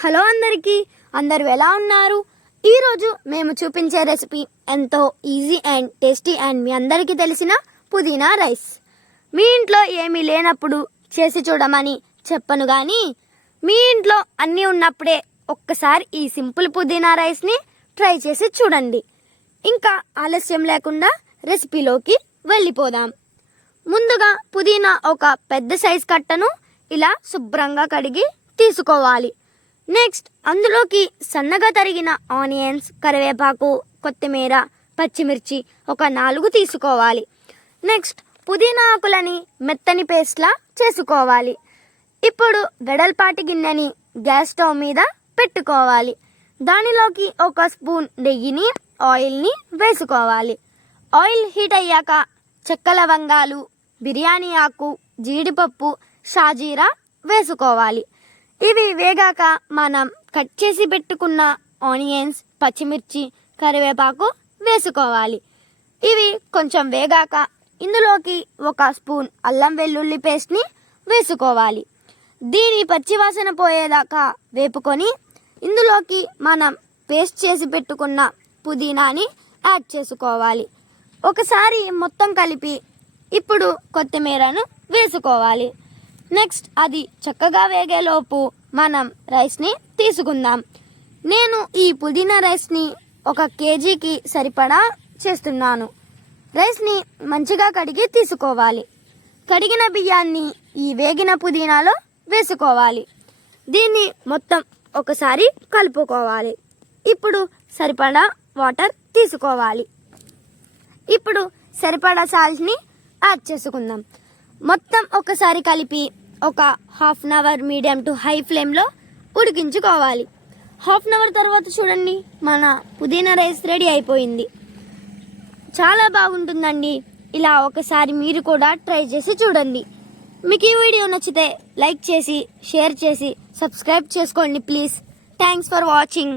Hello అందరూ ఎలా ఉన్నారు? ఈరోజు మేము చూపించే రెసిపీ ఎంతో ఈజీ అండ్ టేస్టీ అండ్ మీ అందరికీ తెలిసిన పుదీనా రైస్. మీ ఇంట్లో ఏమీ లేనప్పుడు చేసి చూడమని చెప్పను కానీ మీ ఇంట్లో అన్నీ ఉన్నప్పుడే ఒక్కసారి ఈ సింపుల్ పుదీనా రైస్ని ట్రై చేసి చూడండి. ఇంకా ఆలస్యం లేకుండా రెసిపీలోకి వెళ్ళిపోదాం. ముందుగా పుదీనా ఒక పెద్ద సైజ్ కట్టను ఇలా శుభ్రంగా కడిగి తీసుకోవాలి. నెక్స్ట్ అందులోకి సన్నగా తరిగిన ఆనియన్స్, కరివేపాకు, కొత్తిమీర, పచ్చిమిర్చి ఒక 4 తీసుకోవాలి. నెక్స్ట్ పుదీనా ఆకులని మెత్తని పేస్ట్లా చేసుకోవాలి. ఇప్పుడు వెడల్పాటి గిన్నెని గ్యాస్ స్టవ్ మీద పెట్టుకోవాలి. దానిలోకి ఒక స్పూన్ నెయ్యిని, ఆయిల్ని వేసుకోవాలి. ఆయిల్ హీట్ అయ్యాక చెక్క లవంగాలు, బిర్యానీ ఆకు, జీడిపప్పు, షాజీరా వేసుకోవాలి. ఇవి వేగాక మనం కట్ చేసి పెట్టుకున్న ఆనియన్స్, పచ్చిమిర్చి, కరివేపాకు వేసుకోవాలి. ఇవి కొంచెం వేగాక ఇందులోకి ఒక స్పూన్ అల్లం వెల్లుల్లి పేస్ట్ని వేసుకోవాలి. దీని పచ్చివాసన పోయేదాకా వేపుకొని ఇందులోకి మనం పేస్ట్ చేసి పెట్టుకున్న పుదీనాని యాడ్ చేసుకోవాలి. ఒకసారి మొత్తం కలిపి ఇప్పుడు కొత్తిమీరను వేసుకోవాలి. నెక్స్ట్ అది చక్కగా వేగేలోపు మనం రైస్ని తీసుకుందాం. నేను ఈ పుదీనా రైస్ని 1 కేజీకి సరిపడా చేస్తున్నాను. రైస్ని మంచిగా కడిగి తీసుకోవాలి. కడిగిన బియ్యాన్ని ఈ వేగిన పుదీనాలో వేసుకోవాలి. దీన్ని మొత్తం ఒకసారి కలుపుకోవాలి. ఇప్పుడు సరిపడా వాటర్ తీసుకోవాలి. ఇప్పుడు సరిపడా సాల్ట్ని యాడ్ చేసుకుందాం. మొత్తం ఒకసారి కలిపి ఒక ½ an hour medium to high ఫ్లేమ్లో ఉడికించుకోవాలి. ½ అన్ అవర్ తర్వాత చూడండి, మన పుదీనా రైస్ రెడీ అయిపోయింది. చాలా బాగుంటుందండి. ఇలా ఒకసారి మీరు కూడా ట్రై చేసి చూడండి. మీకు ఈ వీడియో నచ్చితే లైక్ చేసి, షేర్ చేసి, సబ్స్క్రైబ్ చేసుకోండి ప్లీజ్. Thanks for watching.